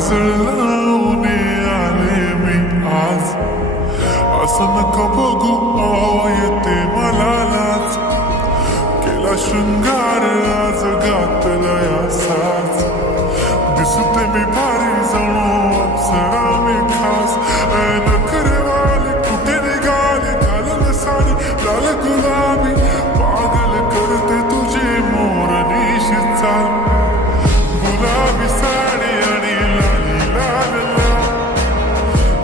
काजळ लावून आले मी आज, असं नका बघू येते मला लाज, केला शृंगार आज घातलाय असाच, दिसते मी भारी जणू अप्सरा मी खास, नखरेवाली कुठे निघाली घालून साडी लाल गुलाबी, पागल करते तुझे मोरनीशी चाल, गुलाबी साडी आणि लाली लाल लाल,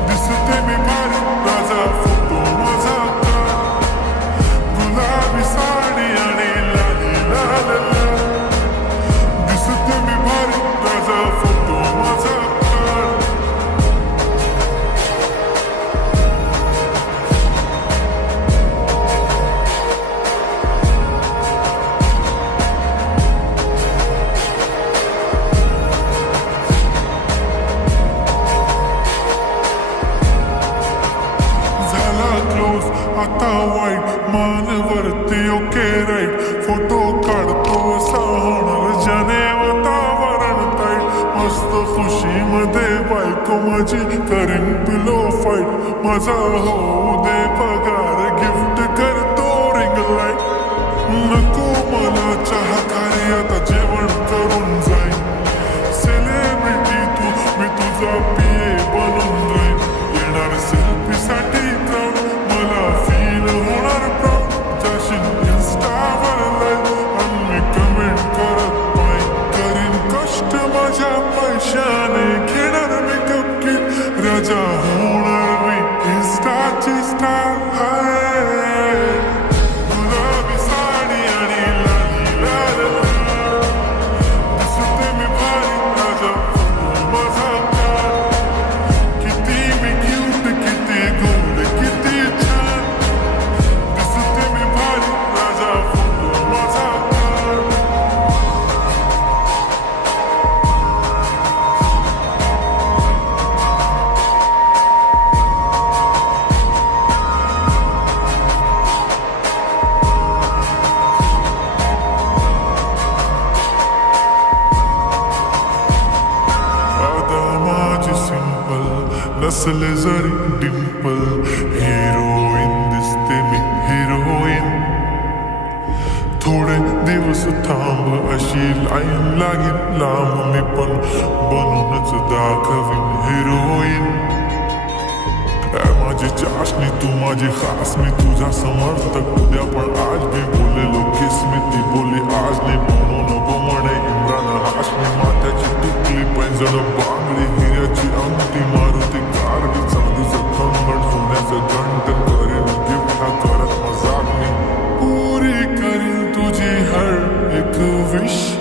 दिसते मी भारी राजा फोटो माझा काढ, गुलाबी साडी आणि लाली लाल लाल, दिसते मी भारी राजा फोटो माझा काढ. आता वाईट मानवरती ओके राईट, फोटो काढतो असा होणार ज्याने वातावरण ताईट, मस्त खुशीमध्ये बायको माझी करीन पिलो फाईट, माझा होऊ दे पगार गिफ्ट करतो रिंग लाईट, नको मला चहा खारी आता जेवण करून जाईन, सेलिब्रिटी तू मी तुझा पिये बनून राहीन, येणार सेल्फी साठी मला फील होणार प्राऊड, जाशील इन्स्टावर लाईव्ह आणि मी कमेंट करत पाय, करीन कष्ट माझ्या पैशाने, घेणार मेकअप किट राजा होणार मी इन्स्टाची स्टार आहे, गुलाबी साडी आणि लाली लाल लाल, दिसते मी भारी राजा फोटो माझा काढ, किती मी क्यूट किती गोड किती छान, दिसते मी भारी राजा फोटो माझा काढ. आता माझी सिंपल नसले जरी डिंपल, हिरोईन दिसते मी हिरोईन, थोडे दिवस थांब अशी लाईन लागेल लांब, मी पण बनूनच दाखवीन हिरोईन, माझी चाशनी तू माझी खास, मी तुझा समर्थक उद्या पण आज मी बोलेलो किस, मी ती बोली आज नाही म्हणून नको म्हणे इम्रान हाशमी, माथ्याची टिकली पैंजण बांगडी हिऱ्याची अंगठी, मारुती कारडी चांदीचं कंगण सोन्याचं घंटन, करीन गिफ्ट हा करत मजाक मी, पुरी करीन तुझी हर एक विश.